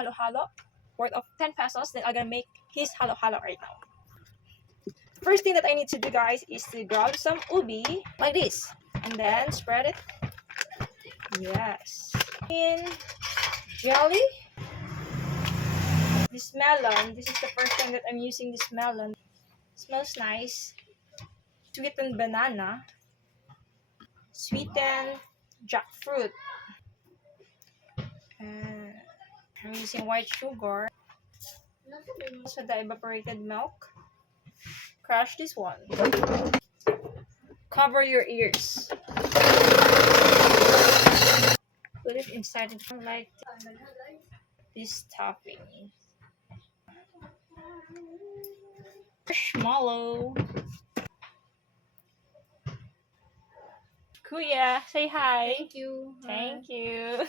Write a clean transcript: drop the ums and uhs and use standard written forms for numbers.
halo-halo worth of 10 pesos. Then I'm gonna make his halo-halo right now. First thing that I need to do, guys, is to grab some ubi like this and then spread it. Yes. In jelly. This melon, this is the first time that I'm using this melon. Smells nice. Sweetened banana. Sweetened jackfruit. And I'm using white sugar. Also the evaporated milk. Crush this one. Cover your ears. Put it inside like this topping. Marshmallow. Kuya, say hi. Thank you. Thank you.